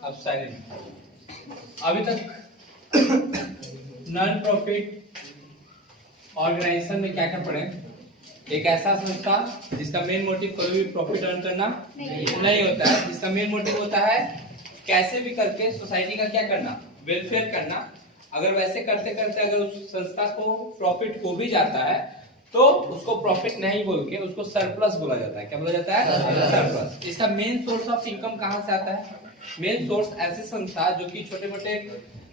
अब साइलेंट। अभी तक नॉन प्रॉफिट ऑर्गेनाइजेशन में क्या क्या पढ़े? एक ऐसा संस्था जिसका मेन मोटिव कोई भी प्रॉफिट अर्न करना नहीं होता है, जिसका मेन मोटिव होता है कैसे भी करके सोसाइटी का क्या करना, वेलफेयर करना। अगर वैसे करते करते अगर उस संस्था को प्रॉफिट हो भी जाता है तो उसको प्रॉफिट नहीं बोल के उसको सरप्लस बोला जाता है। क्या बोला जाता है? सरप्लस। इसका मेन सोर्स ऑफ इनकम कहाँ से आता है? मेन सोर्स ऐसे संस्था जो कि छोटे मोटे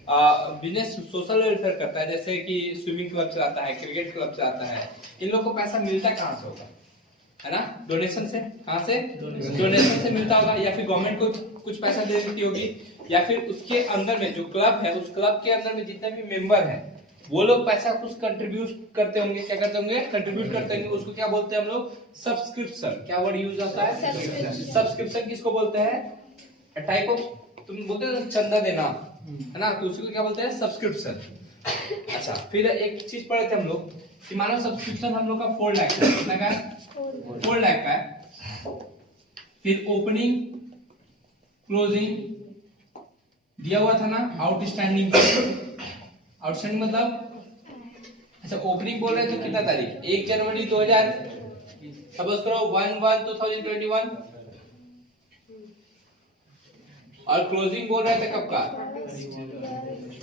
बिजनेस सोशल वेलफेयर करता है, जैसे कि स्विमिंग क्लब चलाता है, क्रिकेट क्लब चलाता है, इन लोगों को पैसा मिलता कहाँ से होगा? है ना, डोनेशन से। कहाँ से? डोनेशन से मिलता होगा, या फिर गवर्नमेंट को कुछ पैसा दे देती होगी, या फिर उसके अंदर में जो क्लब है उस क्लब के अंदर में जितने भी मेंबर हैं वो लोग पैसा कुछ कंट्रीब्यूट करते होंगे। क्या करते होंगे? कंट्रीब्यूट करते होंगे। उसको क्या बोलते हैं हम लोग? सब्सक्रिप्शन। क्या वर्ड यूज होता है? सब्सक्रिप्शन किसको बोलते हैं? टाइप ऑफ, तुम बोलते हो चंदा देना, है ना, तो उसको क्या बोलते हैं? सब्सक्रिप्शन। अच्छा, फिर एक चीज पढ़े थे हम लोग कि मानो सब्सक्रिप्शन हम लोग का 4 लाख का, कितना का है? 4 लाख का है। फिर ओपनिंग क्लोजिंग दिया हुआ था ना, आउटस्टैंडिंग। आउटस्टैंडिंग मतलब, अच्छा ओपनिंग बोल रहे थे कितना तारीख? 1 जनवरी 2000, सपोज करो 1/1/2021, और क्लोजिंग बोल रहे थे कब का?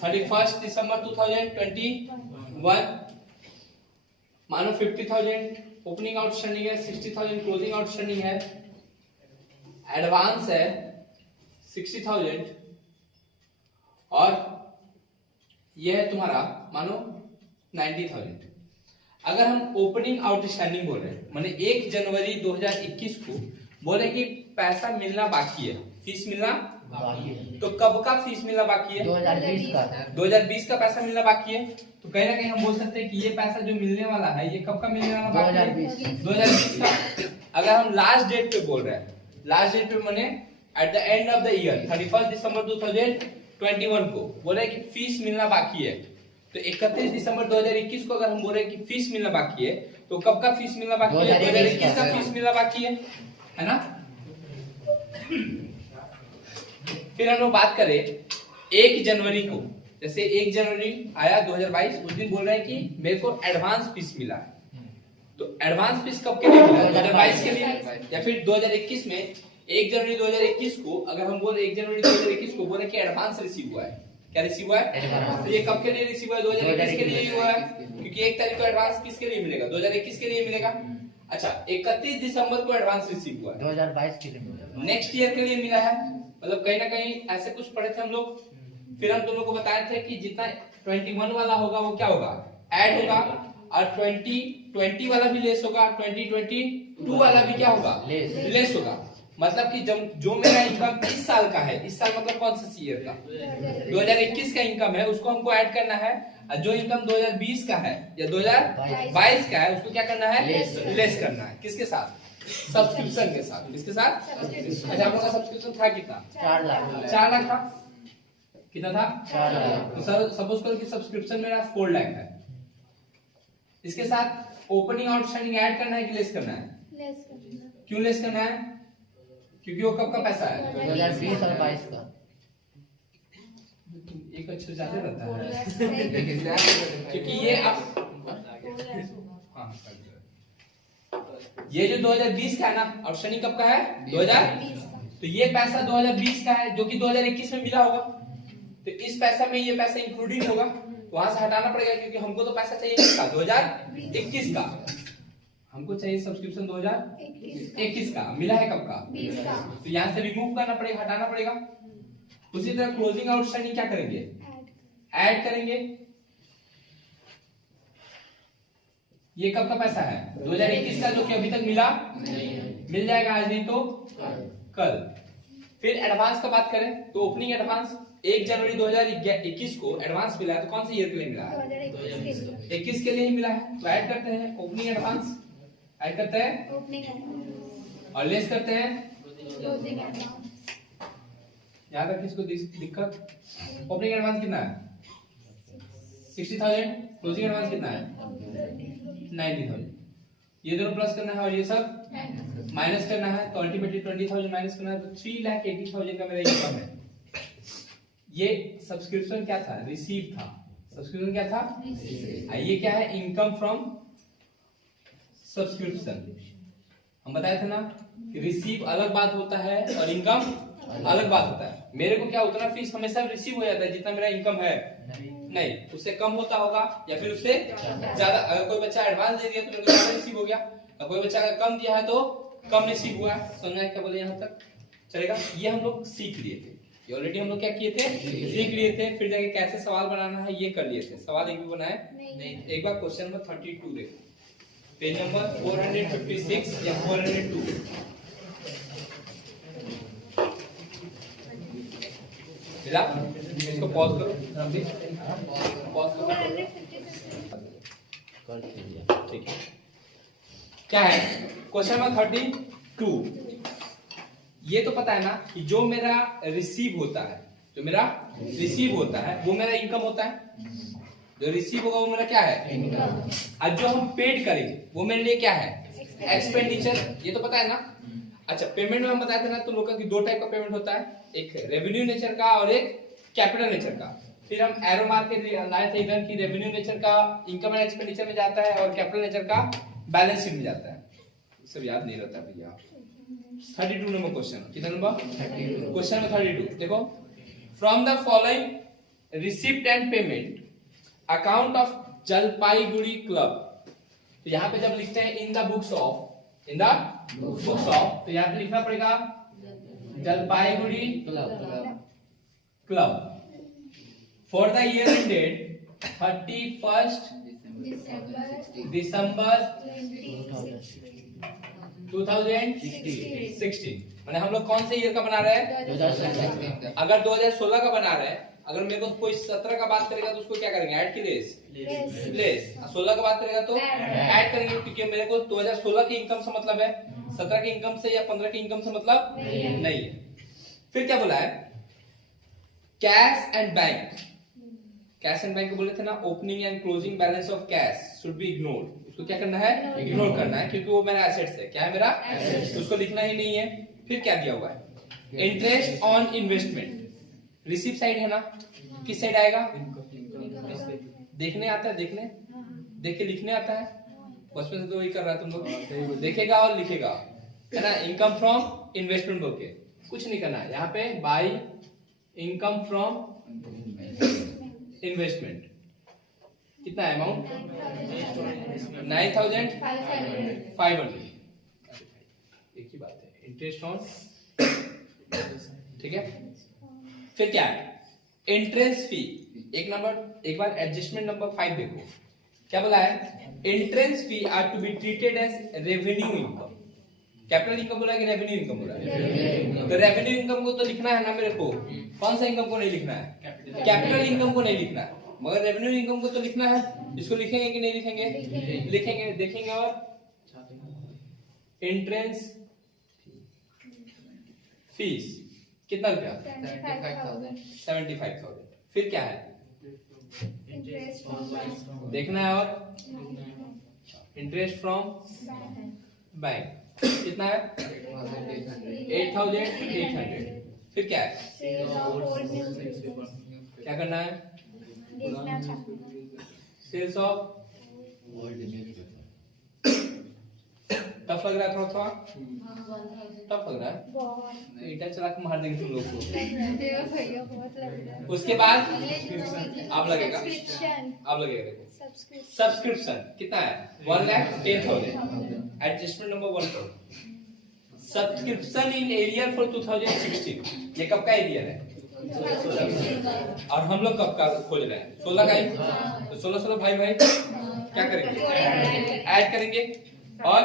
31 दिसंबर 2021। मानो 50,000 ओपनिंग आउटस्टैंडिंग है, 60,000 क्लोजिंग आउटस्टैंडिंग है, एडवांस है 60,000, और यह है तुम्हारा मानो 90,000। अगर हम ओपनिंग आउटस्टैंडिंग बोल रहे हैं, माने 1 जनवरी 2021 को बोले कि पैसा मिलना बाकी है, फीस मिलना बाकी है, तो कब का फीस मिलना बाकी है? 2020 का। 2020 का पैसा मिलना बाकी है। तो कहीं ना कहीं हम बोल सकते हैं कि ये पैसा जो मिलने वाला है ये कब का मिलने वाला बाकी है? 2020 का। अगर हम लास्ट डेट पे बोल रहे हैं, लास्ट डेट पे माने at the end of the year 31 दिसंबर 2021 को बोले कि फीस मिलना बाकी है, तो 31 दिसंबर 2021 को अगर हम बोल रहे हैं कि फीस मिलना बाकी है, तो कब का फीस मिलना बाकी है? 2021 का फीस मिलना बाकी है ना। फिर हम लोग बात करें 1 जनवरी को, जैसे 1 जनवरी आया 2022, उस दिन बोल रहे हैं कि मेरे को एडवांस फीस मिला है। तो एडवांस फीस कब के लिए मिला? 2022 के लिए। या फिर 2021 में 1 जनवरी 2021 को अगर हम बोले 1 जनवरी 2021 को बोले कि एडवांस रिसीव हुआ है। क्या रिसीव हुआ है? तो ये कब के लिए रिसीव हुआ है? 2021 के लिए हुआ है, क्योंकि 1 तारीख को एडवांस किसके लिए मिलेगा? 2021 के लिए मिलेगा। अच्छा, 31 दिसंबर को एडवांस रिसीव हुआ है, 2022 के लिए, नेक्स्ट ईयर के लिए मिला है। मतलब कहीं ना कहीं ऐसे कुछ पढ़े थे हम लोग। फिर हम तुम लोग को बताए थे कि जितना 21 वाला होगा वो क्या होगा? ऐड होगा, और 2020 वाला भी लेस होगा, 2022 वाला भी क्या होगा? लेस होगा। मतलब कि जब जो मेरा इनकम इस साल का है, इस साल मतलब कौन सा ईयर का? 2021 का इनकम है, उसको हमको ऐड करना है, और जो इनकम 2020 का है या 2022 का है उसको क्या करना है? लेस करना है। किसके साथ? सब्सक्रिप्शन के साथ। किसके साथ? अच्छा, हम लोग का सब्सक्रिप्शन था कितना? 4 लाख। 4 लाख था। कितना था? 4 लाख। तो सर सपोज करो कि सब्सक्रिप्शन मेरा 4 लाख है, इसके साथ ओपनिंग आउटस्टैंडिंग ऐड करना है कि लेस करना है? लेस करना है। क्यों लेस करना है? क्योंकि वो कब का पैसा है? 2020 और 22 का। एक अक्षर ज्यादा रहता है क्योंकि ये आप ये जो 2020 का है ना, आउटस्टैंडिंग कब का है? 2020। तो ये पैसा 2020 का है जो कि 2021 में मिला होगा, तो इस पैसा में ये पैसा इंक्लूडिंग होगा, तो वहां से हटाना पड़ेगा, क्योंकि हमको तो पैसा चाहिए किसका? 2021 का। हमको चाहिए सब्सक्रिप्शन 2021 का, मिला है कब का? 20 का। तो यहाँ से रिमूव करना पड़ेगा, हटाना पड़ेगा। उसी तरह क्लोजिंग आउटस्टैंडिंग क्या करेंगे? ऐड करेंगे। ये कब का पैसा है? 2021 का, जो कि अभी तक मिला मिल जाएगा, आज नहीं तो कल। फिर एडवांस का बात करें तो ओपनिंग एडवांस 1 जनवरी 2021 को एडवांस मिला है, तो कौन से ईयर के लिए मिला है? 2021 के लिए ही मिला है। तो ऐड करते हैं ओपनिंग एडवांस, ऐड करते हैं और लेस करते हैं क्लोजिंग एडवांस। याद रखिए इसको दिक्कत। ओपनिंग एडवांस कितना है? 60,000। क्लोजिंग एडवांस कितना है? 90,000। ये दोनों प्लस करना है और ये सब माइनस करना है तो अल्टीमेटली 20,000 माइनस करना है तो 3,80,000 का मेरा इनकम है। ये सब्सक्रिप्शन क्या था? रिसीव था। सब्सक्रिप्शन क्या था? ये क्या है? Income from subscription. हम बताए थे ना कि रिसीव अलग बात होता है और इनकम अलग बात होता है। मेरे को क्या उतना फीस हमेशा रिसीव हो जाता है जितना मेरा इनकम है? नहीं, उससे कम होता होगा या फिर उससे ज्यादा। अगर कोई बच्चा एडवांस दे दिया तो मेरे को ज्यादा रिसीव हो गया, और कोई बच्चा अगर कम दिया है तो कम रिसीव हुआ। समझ में क्या बोले? यहाँ तक चलेगा। ये हम लोग सीख लिए थे, ये ऑलरेडी हम लोग क्या किए थे? सीख लिए थे। फिर जाके कैसे सवाल बनाना है ये कर लिए थे। सवाल एक भी बनाए नहीं। एक बार क्वेश्चन नंबर 32 देखो, पेज नंबर 456 या 402। मिला? इसको पॉज करो, पॉज करो। ठीक है, क्या है क्वेश्चन नंबर 32? ये तो पता है ना कि जो मेरा रिसीव होता है, जो मेरा रिसीव होता है वो मेरा इनकम होता है। जो रिसीव होगा वो मेरा क्या है? इनकम। और जो हम पेड करेंगे वो मेरे लिए क्या है? एक्सपेंडिचर। ये तो पता है ना। अच्छा, पेमेंट में हम बताए थे ना, तो लोगों की दो टाइप का पेमेंट होता है, एक रेवेन्यू नेचर का और एक कैपिटल नेचर का। फिर हम एरो मार्क के लाए थे इधर की रेवेन्यू नेचर का इनकम एंड एक्सपेंडिचर में जाता है और कैपिटल नेचर का बैलेंस शीट में जाता है। सब याद नहीं रहता भैया। 32 नंबर क्वेश्चन, कितना नंबर? 32। क्वेश्चन नंबर 32 देखो, from the following receipt and payment account of Jalpaiguri club. तो यहाँ पे जब लिखते हैं in the books of, in the books of, तो यहाँ पे लिखना पड़ेगा Jalpaiguri club for the year ended 31st दिसंबर 2016। मैंने हम लोग कौन से ईयर का बना रहे हैं? 2016। अगर 2016 का बना रहे हैं, अगर मेरे को कोई 17 का बात करेगा तो उसको क्या करेंगे? ऐड की लेस, लेस। 16 का बात करेगा तो ऐड करेंगे, क्योंकि मेरे को 2016 की इनकम से मतलब है, 17 की इनकम से या 15 की इनकम से मतलब नहीं है। फिर क्या बोला है? Cash and bank. Cash and bank को बोले थे ना, opening and closing balance of cash should be ignored. उसको क्या करना है? इग्नोर करना है, क्योंकि वो मेरा एसेट्स है। क्या है? मेरा एसेट्स। उसको लिखना ही नहीं है। फिर क्या दिया हुआ है? Interest on investment. Receive side है ना, किस साइड आएगा? देखने आता है, देखने देख के लिखने आता है। बचपन से तो वही कर रहा है तुम लोग, देखेगा और लिखेगा, है ना। इनकम फ्रॉम इन्वेस्टमेंट बोल के कुछ नहीं करना है यहाँ पे। बाई इनकम फ्रॉम इन्वेस्टमेंट कितना है अमाउंट? 9,500। एक ही बात है, इंटरेस्ट ऑन, ठीक है। फिर क्या है? Entrance fee. एक बार एडजस्टमेंट नंबर 5 देखो, क्या बोला है? Entrance fee are to be treated as revenue income. Capital income बोला कि रेवेन्यू इनकम बोला? तो रेवेन्यू इनकम को तो लिखना है ना मेरे को। कौन सा इनकम को नहीं लिखना है? कैपिटल इनकम को नहीं लिखना है, मगर रेवेन्यू इनकम को तो लिखना है। इसको लिखेंगे कि नहीं लिखेंगे? लिखेंगे। देखेंगे। और एंट्रेंस फीस कितना रुपया? 75,000। फिर क्या है? देखना है। और इंटरेस्ट फ्रॉम बैंक कितना है? 8,800। फिर क्या है? क्या करना है? Sales of. टफ लग रहा है? थोड़ा टफ लग रहा है? तो ईटा चला के मार देंगे तुम लोग को। उसके बाद आप लगेगा, आप लगेगा। देखो सब्सक्रिप्शन कितना है? 1,10,000। एडजस्टमेंट नंबर 1 करो। Subscription in arrear for 2016। ये कब का एरियर है? और हम लोग कब का खोज रहे हैं? 16 का ही। तो 16 भाई क्या करेंगे? ऐड करेंगे। और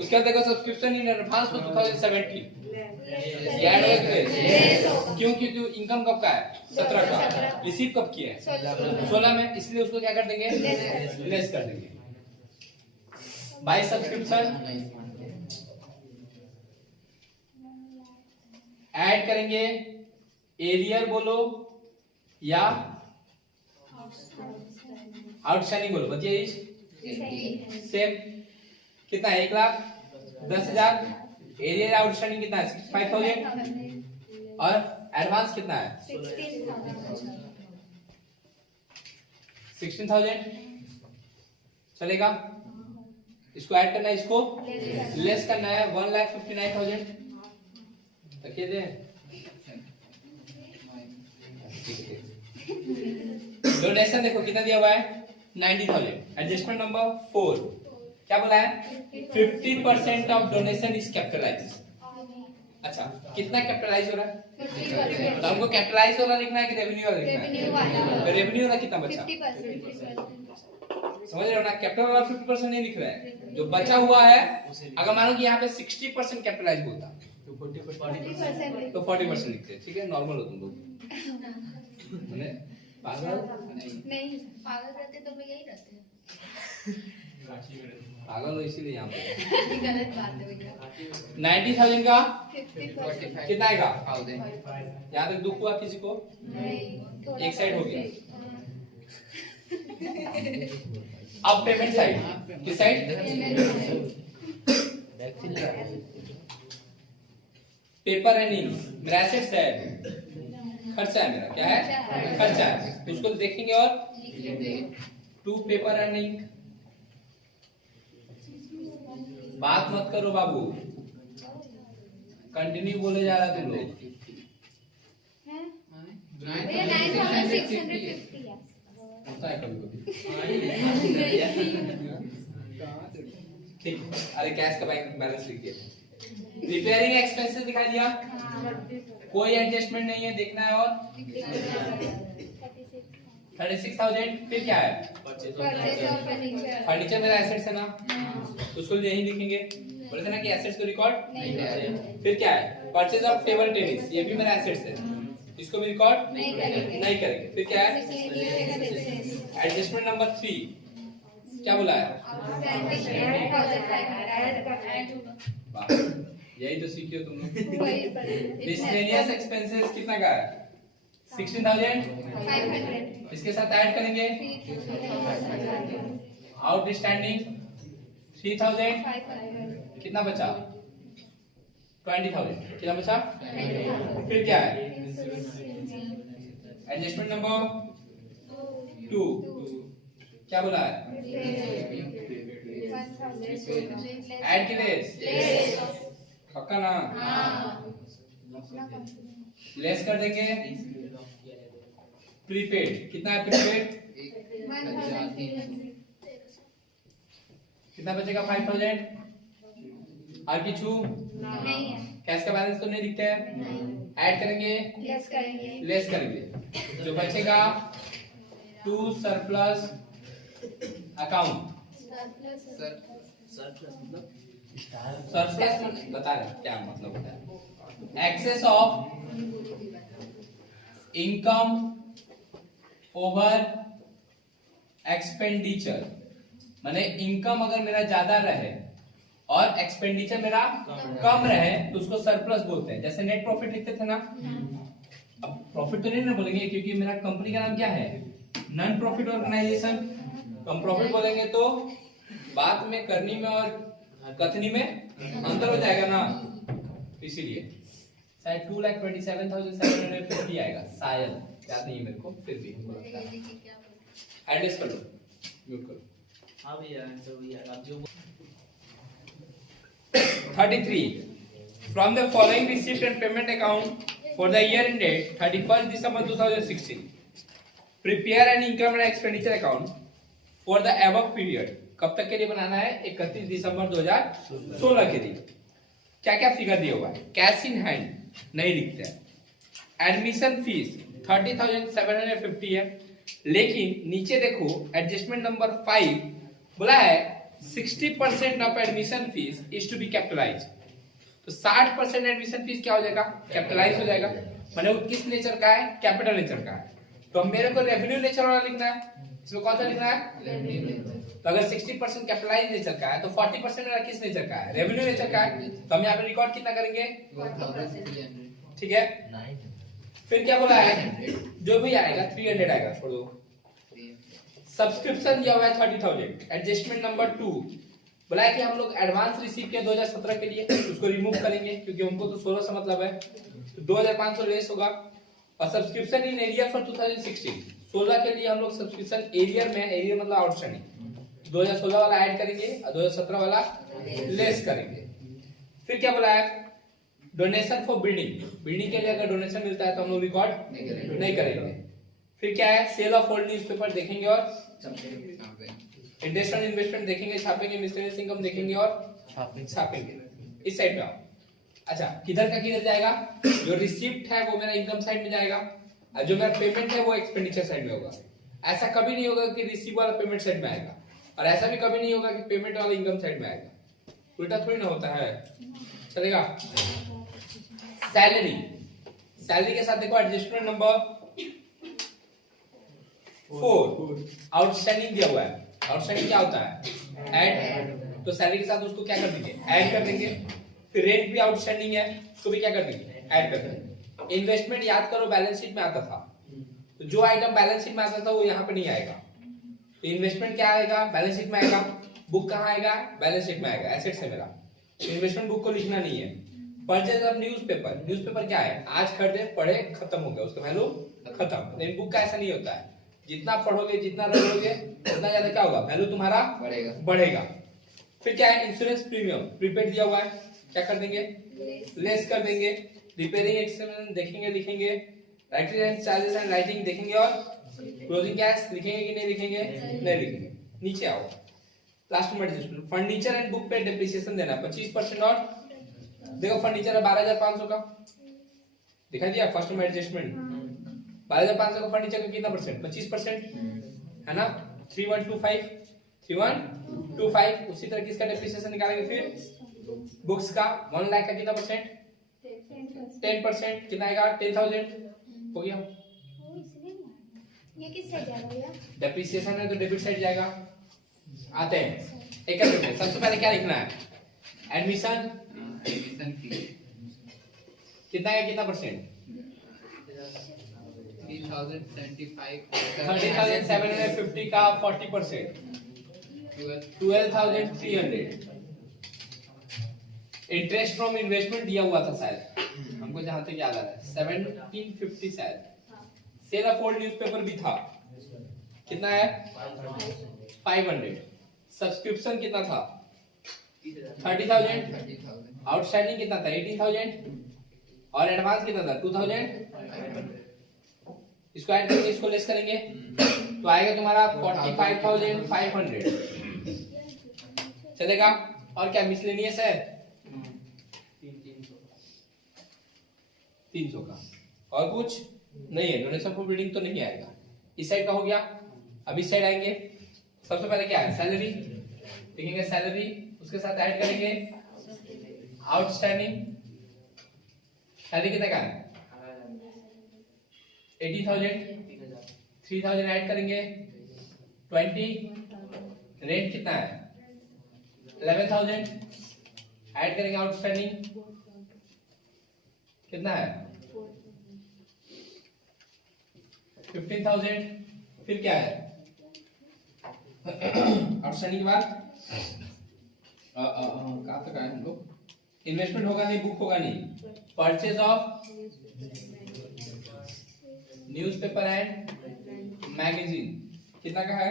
उसके बाद देखो सब्सक्रिप्शन इन एडवांस फॉर 2017। ये ऐड होगा क्यों? क्योंकि इनकम कब का है? 17 का। रिसीव कब किया है? 16 में, इसलिए उसको क्या कर देंगे? लेस कर देंगे। बाय सब्सक्रिप्शन ऐड करेंगे। एरियर बोलो या आउटस्टैंडिंग बोलो, बताइए। सेम कितना है? 1,00,000 10,000, एरिया आउटस्टैंडिंग कितना है 65,000 और एडवांस कितना है 16,000 चलेगा। इसको ऐड करना है, इसको लेस करना है 1,59,000 रखिए दे। डोनेशन देखो कितना दिया हुआ है 90,000। एडजस्टमेंट नंबर 4 क्या बोला है 50% ऑफ डोनेशन इज कैपिटलाइज। अच्छा कितना कैपिटलाइज हो रहा है तो हमको कैपिटलाइज वाला लिखना है कि रेवेन्यू वाला लिखना है तो रेवेन्यू वाला कितना बचा समझ रहे हो ना। कैपिटल वाला 50% नहीं लिख रहा है, जो बचा हुआ है अगर मानो कि यहाँ पे 60% कैपिटलाइज बोलता तो 40% लिखते हैं। ठीक है नॉर्मल हो तुम लोग पागल नहीं पागल रहते तो मैं यही रहते हैं पागल हो इसीलिए यहाँ पे गलत बात है भैया 90,000 का 50% कितना आएगा यहाँ तक दुख हुआ किसी को एक साइड हो गया। अब पेमेंट साइड किस साइड पेपर एंड इंक मेरा एसेट्स है खर्चा है मेरा क्या है खर्चा है तो उसको देखेंगे और टू पेपर एंड इंक। बात मत करो बाबू कंटिन्यू बोले जा रहा तुम लोग होता है कभी कभी ठीक। अरे कैश का बैंक बैलेंस लिखिए। रिपेयरिंग एक्सपेंसेस दिखा दिया कोई एडजस्टमेंट नहीं है देखना है और 36,000 फिर क्या है फर्नीचर मेरा एसेट्स है ना तो उसको यही लिखेंगे बोले थे ना कि एसेट्स को रिकॉर्ड फिर क्या है परचेज ऑफ टेबल टेनिस ये भी मेरा एसेट्स है इसको भी रिकॉर्ड नहीं करेंगे। फिर क्या है एडजस्टमेंट नंबर 3 क्या बोला है यही तो सीखियो तुम लोग। मिसलेनियस एक्सपेंसेस कितना का है 16,000 इसके साथ ऐड करेंगे आउटस्टैंडिंग 3,000 कितना बचा 20,000 कितना बचा फिर क्या है एडजस्टमेंट नंबर 2 क्या बोला है ऐड के लेस पक्का ना लेस कर देंगे प्रीपेड कितना है प्रीपेड कितना बचेगा 5,000 और किचू कैश का बैलेंस तो नहीं दिखता है ऐड करेंगे लेस करेंगे जो बचेगा टू सरप्लस अकाउंट सरप्लस बता रहे क्या मतलब होता है excess of income over expenditure माने इनकम अगर मेरा ज्यादा रहे और एक्सपेंडिचर मेरा कम रहे तो उसको सरप्लस बोलते हैं। जैसे नेट प्रॉफिट लिखते थे ना अब प्रॉफिट तो नहीं ना बोलेंगे क्योंकि मेरा कंपनी का नाम क्या है नॉन प्रॉफिट ऑर्गेनाइजेशन। कम प्रॉफिट बोलेंगे तो बात में करनी में और कथनी में अंतर हो जाएगा ना इसीलिए शायद 2,27,750 आएगा शायद याद नहीं है मेरे को फिर भी एडजस्ट कर लो म्यूट करो। हाँ भैया तो यार आप जो 33 from the following receipt and payment account for the year ended 31st December 2016 prepare an income and expenditure account for the above period। कब तक के लिए बनाना है 31 दिसंबर 2016 के लिए। क्या क्या फिगर दिया हुआ है कैश इन हैंड नहीं लिखते हैं एडमिशन फीस 30,750 है लेकिन नीचे देखो एडजस्टमेंट नंबर 5 बोला है 60% of admission fees is to be capitalise तो 60% एडमिशन फीस क्या हो जाएगा कैपिटलाइज हो जाएगा माने वो किस नेचर का है कैपिटल नेचर का है। तो मेरे को रेवेन्यू नेचर वाला लिखना है इसमें कौन सा लिखना है तो अगर 60% कैपिटलाइज नेचर का है तो 40% मेरा किस नेचर का है रेवेन्यू नेचर का है तो हम यहाँ पे रिकॉर्ड कितना करेंगे ठीक है। फिर क्या बोला है जो भी आएगा 300 आएगा छोड़ दो। सब्सक्रिप्शन दिया हुआ है 30,000 एडजस्टमेंट नंबर 2 बोला है कि हम लोग एडवांस रिसीव किया 2017 के लिए, उसको रिमूव करेंगे क्योंकि हमको तो 16 से मतलब है, तो 2500 लेस होगा। और सब्सक्रिप्शन इन एरिया फॉर 2016, 16 के लिए हम लोग सब्सक्रिप्शन एरिया में, एरिया मतलब आउटस्टैंडिंग, 2016 वाला ऐड करेंगे और 2017 वाला लेस करेंगे। फिर क्या बोला है, डोनेशन फॉर बिल्डिंग, बिल्डिंग के लिए अगर डोनेशन मिलता है तो हम लोग रिकॉर्ड नहीं करेंगे। फिर क्या है, सेल ऑफ ओल्ड न्यूज़पेपर देखेंगे और इंटरेस्ट ऑन इन्वेस्टमेंट देखेंगे, छापेंगे, मिसलेनियस इनकम देखेंगे और छापेंगे। इस साइड पे आओ। अच्छा, किधर का किधर जाएगा, जो रिसिप्ट है वो मेरा इनकम साइड में जाएगा और जो मेरा पेमेंट है वो एक्सपेंडिचर साइड में होगा। ऐसा कभी नहीं होगा कि रिसीव वाला पेमेंट साइड में आएगा और ऐसा भी कभी नहीं होगा कि पेमेंट वाला इनकम साइड में आएगा, उल्टा थोड़ी ना होता है, चलेगा। सैलरी, सैलरी के साथ देखो एडजस्टमेंट नंबर 4 आउटस्टैंडिंग दिया हुआ है। आउटस्टैंडिंग क्या होता है, ऐड, तो सैलरी के साथ उसको क्या कर देंगे, ऐड कर देंगे। फिर रेंट भी आउटस्टैंडिंग है, उसको भी क्या कर देंगे, ऐड कर देंगे। इन्वेस्टमेंट याद करो बैलेंस शीट में आता था, तो जो आइटम बैलेंस शीट में आता था वो यहाँ पे नहीं आएगा। तो इन्वेस्टमेंट क्या आएगा, बैलेंस शीट में आएगा। बुक कहाँ आएगा, बैलेंस शीट में आएगा, एसेट्स है मेरा। इन्वेस्टमेंट बुक को लिखना नहीं है। परचेज ऑफ न्यूज़पेपर, न्यूज़पेपर क्या है, आज खरीदे पढ़े खत्म हो गया, उसका वैल्यू खत्म। लेकिन बुक का ऐसा नहीं होता है, जितना पढ़ोगे जितना रगड़ोगे उतना ज्यादा क्या होगा, वैल्यू तुम्हारा बढ़ेगा। फिर क्या है, इंश्योरेंस प्रीमियम, प्रीपेड दिया हुआ है, क्या कर देंगे, लेस कर देंगे। रिपेयरिंग एक्सपेंस देखेंगे, लिखेंगे। Writing and charges and writing देखेंगे और क्लोजिंग कैश लिखेंगे कि नहीं लिखेंगे, नहीं लिखेंगे। नीचे आओ, लास्ट में एडजस्टमेंट, फर्नीचर एंड बुक पे डेप्रिसिएशन देना 25% और देखो फर्नीचर है 12500 का, दिखाई दिया फर्स्ट में एडजस्टमेंट। 12500 का फर्नीचर का कितना परसेंट, 25% है ना, 3125 उसी तरह किसका डेप्रिसिएशन निकालेंगे। फिर बुक्स का 1 लाख का कितना परसेंट, 10%, कितना आएगा, 10,000 हो गया। ये किस साइड जाएगा भैया, डेप्रिसिएशन है तो डेबिट साइड जाएगा। आते हैं एक एक करके, सबसे पहले क्या लिखना है, एडमिशन फी कितना है, कितना परसेंट, 30,750 का 40%, 12,300। इंटरेस्ट फ्रॉम इन्वेस्टमेंट दिया हुआ था शायद, हमको जहां तक याद आ रहा है 1750 शायद। सेल ऑफ ओल्ड न्यूज़पेपर भी था, कितना है 500। सब्सक्रिप्शन कितना था 30,000। आउटस्टैंडिंग कितना था 18,000 और एडवांस कितना था 2,000। इसको ऐड करके इसको लेस करेंगे तो आएगा तुम्हारा 45,500, चलेगा। और क्या मिसलेनियस है 300 का, और कुछ नहीं है। डोनेशन फॉर बिल्डिंग तो नहीं आएगा। इस साइड का हो गया। अब इस साइड आएंगे, सबसे पहले क्या है, सैलरी लिखेंगे, सैलरी उसके साथ ऐड करेंगे आउटस्टैंडिंग। सैलरी कितना का है 80,000, 3,000 ऐड करेंगे 20। रेंट कितना है 11,000 ऐड करेंगे आउटस्टैंडिंग कितना है 15,000। फिर क्या है आउटस्टैंडिंग के बाद कहाँ तक आए हम लोग, इन्वेस्टमेंट होगा नहीं, बुक होगा नहीं। Purchase of newspaper and magazine कितना का है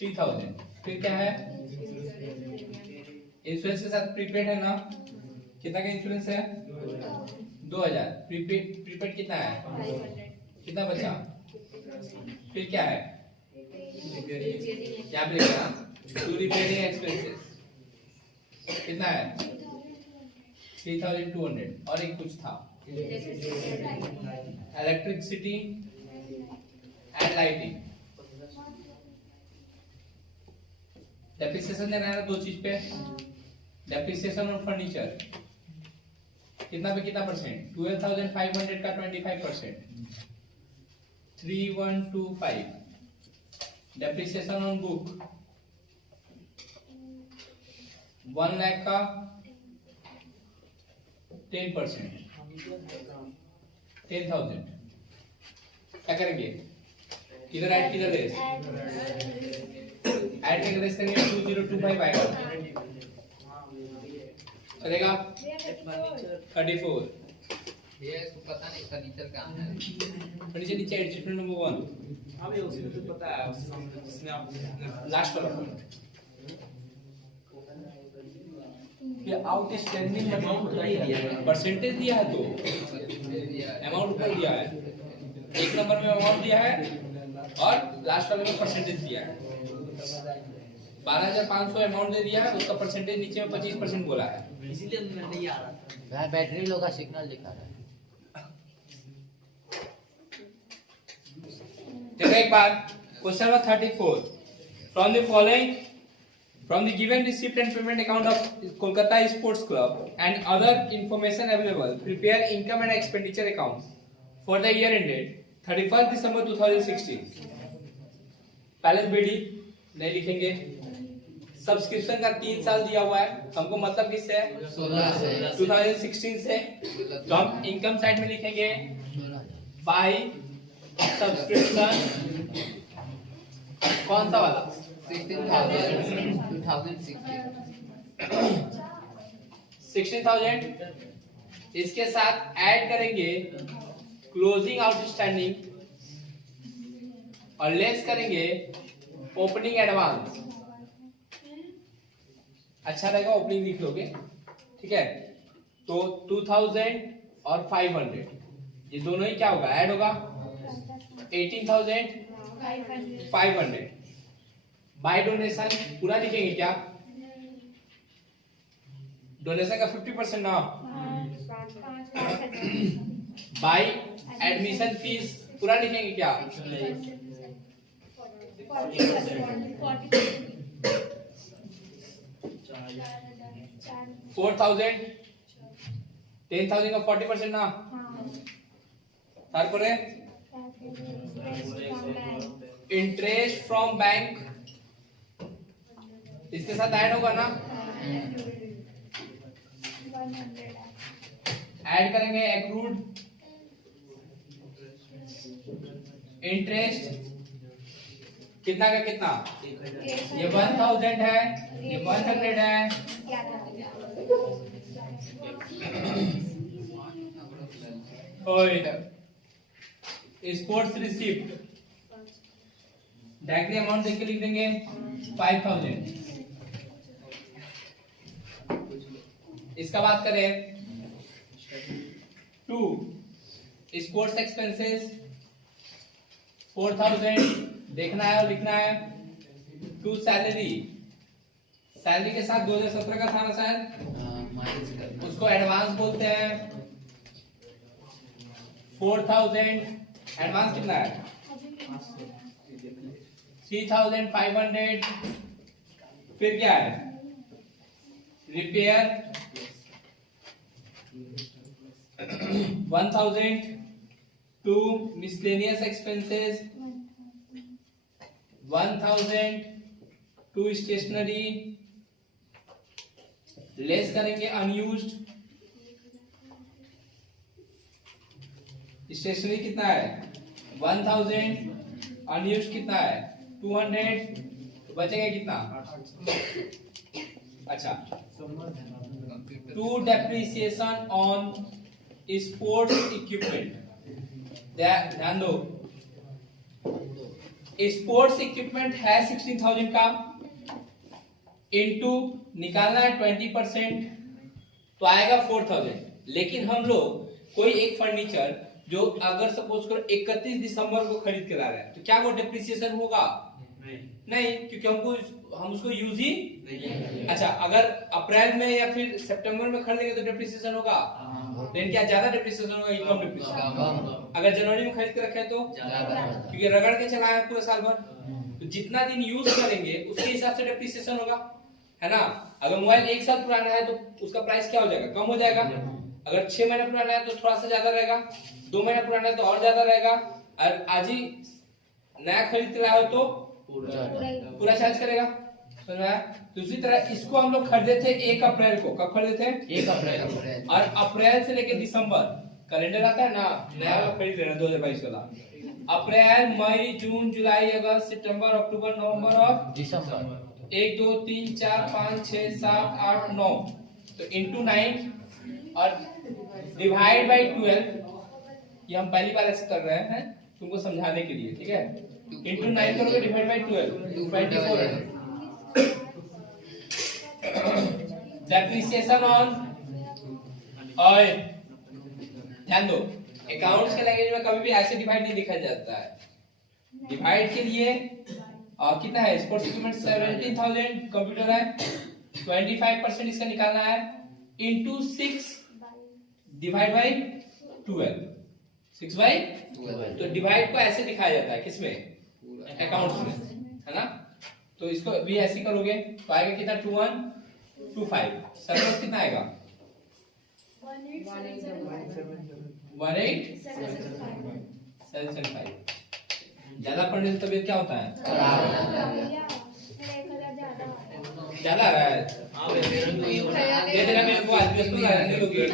3,000। फिर क्या है इंश्योरेंस के साथ प्रीपेड है ना, कितना का इंश्योरेंस है 2,000। प्रीपेड कितना है, कितना बचा। फिर क्या है क्या लिखा, टू रिपेयरिंग एक्सपेंसेस कितना है 3,200। और एक कुछ था इलेक्ट्रिसिटी एंड लाइटिंग। डेप्रिसिएशन देना है 2 चीज पे, डेप्रिसिएशन और फर्नीचर कितना पे कितना परसेंट, 12,500 का 25%, 3,125। डेप्रिसिएशन ऑन बुक 1 लाख का 10%, 10,000। क्या करेंगे किधर ऐड किधर लेस, ऐड करके लेस करेंगे 2025 आएगा, चलेगा 34। ये इसको पता नहीं फर्नीचर का आना है। फर्नीचर नीचे एडजस्टमेंट नंबर 1 हाँ भैया उसमें तो पता है उसमें आप लास्ट वाला पॉइंट, ये आउटस्टैंडिंग Amount तो नहीं दिया है। परसेंटेज दिया है तो अमाउंट ऊपर दिया है, एक नंबर में अमाउंट दिया है और लास्ट वाले में परसेंटेज दिया है। 12,500 अमाउंट दे दिया है, उसका परसेंटेज नीचे में 25% बोला है। इसीलिए मैं नहीं आ रहा था। वहाँ बैटरी लो का सिग्नल दिखा रहा है। देखो एक बार question number 34 from the following from the given receipt and payment account of Kolkata Sports Club and other information available, prepare income and expenditure account for the year ended 31st December 2016. Balance BD नहीं लिखेंगे, subscription का 3 साल दिया हुआ है, हमको मतलब किससे है 2016 से, तो हम इनकम साइड में लिखेंगे बाय सब्सक्रिप्शन, कौन सा वाला 16,000 इसके साथ ऐड करेंगे क्लोजिंग आउटस्टैंडिंग और लेस करेंगे ओपनिंग एडवांस। अच्छा रहेगा ओपनिंग लिख लोगे, ठीक है। तो 2000 और 500 ये दोनों ही क्या होगा ऐड होगा 18,500। बाय डोनेशन पूरा लिखेंगे क्या, डोनेशन का 50% ना, बाय एडमिशन फीस पूरा लिखेंगे क्या, 4,000 10,000 का 40% ना, তারপরে इंटरेस्ट फ्रॉम बैंक इसके साथ ऐड होगा ना, ऐड करेंगे एक्रूड इंटरेस्ट कितना का कितना, ये 1000 है, ये 100 है, स्पोर्ट्स रिसिप्ट डायरेक्टली अमाउंट देख के लिख देंगे 5,000। इसका बात करें 2 स्पोर्ट्स एक्सपेंसेस 4,000 देखना है और लिखना है। 2 सैलरी, सैलरी के साथ 2017 का था ना शायद, उसको एडवांस बोलते हैं। 4,000 एडवांस कितना है 3,500। फिर क्या है repair 1,000। 2 miscellaneous expenses 1,000। 2 stationery less करेंगे अनयूज्ड, स्टेशनरी कितना है 1,000, अनयूज्ड कितना है 200, बचेगा कितना। अच्छा 2 डेप्रिसिएशन ऑन स्पोर्ट्स इक्विपमेंट, ध्यान दो स्पोर्ट्स इक्विपमेंट है 16,000 का, इनटू निकालना है 20% तो आएगा 4,000। लेकिन हम लोग कोई एक फर्नीचर जो अगर सपोज करो 31 दिसंबर को खरीद के ला रहे हैं तो क्या वो डेप्रिसिएशन होगा नहीं, क्योंकि हम उसको यूज ही नहीं। अच्छा अगर अप्रैल में या फिर सितंबर में खरीदेंगे तो डेप्रिसिएशन होगा, लेकिन क्या ज्यादा डेप्रिसिएशन होगा कम डेप्रिसिएशन। अगर जनवरी में खरीद के रखे तो क्योंकि रगड़ के चलाया पूरे साल भर, तो जितना दिन यूज करेंगे उसके हिसाब से डेप्रिसिएशन होगा, है ना। अगर मोबाइल 1 साल पुराना है तो उसका प्राइस क्या हो जाएगा कम हो जाएगा। अगर 6 महीने पुराना है तो थोड़ा सा ज्यादा रहेगा, 2 महीने पुराना है तो और ज्यादा रहेगा, और आज ही नया खरीद के लाए हो तो पूरा चार्ज करेगा, समझ में आया। दूसरी तरह इसको हम लोग खरीदे थे 1 अप्रैल को, कब खरीदे थे 1 अप्रैल, और अप्रैल से लेके दिसंबर कैलेंडर आता है ना, नया वाला खरीद लेना 2022 वाला, अप्रैल, मई, जून, जुलाई, अगस्त, सितंबर, अक्टूबर, नवंबर और दिसंबर 1 2 3 4 5 6 7 8 9 तो इंटू 9 और डिवाइड बाई 12। ये हम पहली बार ऐसे कर रहे हैं तुमको समझाने के लिए, ठीक है। इंटू 9 करोगे divide by 12 2400। Depreciation on oil, ध्यान दो अकाउंट्स के लैंग्वेज में कभी भी ऐसे डिवाइड नहीं लिखा जाता है। डिवाइड के लिए कितना है, स्पोर्ट्स इक्विपमेंट 17,000, कंप्यूटर है 25% इसका निकालना है इंटू 6 डिवाइड बाई 12 6 बाई। तो डिवाइड को ऐसे दिखाया जाता है किसमें, अकाउंट्स में, है ना। तो इसको भी ऐसे करोगे तो आएगा कितना 2125। सरप्लस कितना आएगा 18775। ज्यादा पढ़ने से तबीयत क्या होता है, ज्यादा आ रहा है। हाँ मेरे को ये हो रहा है। दे देना मेरे को, आज भी स्कूल आ जाने लोगे।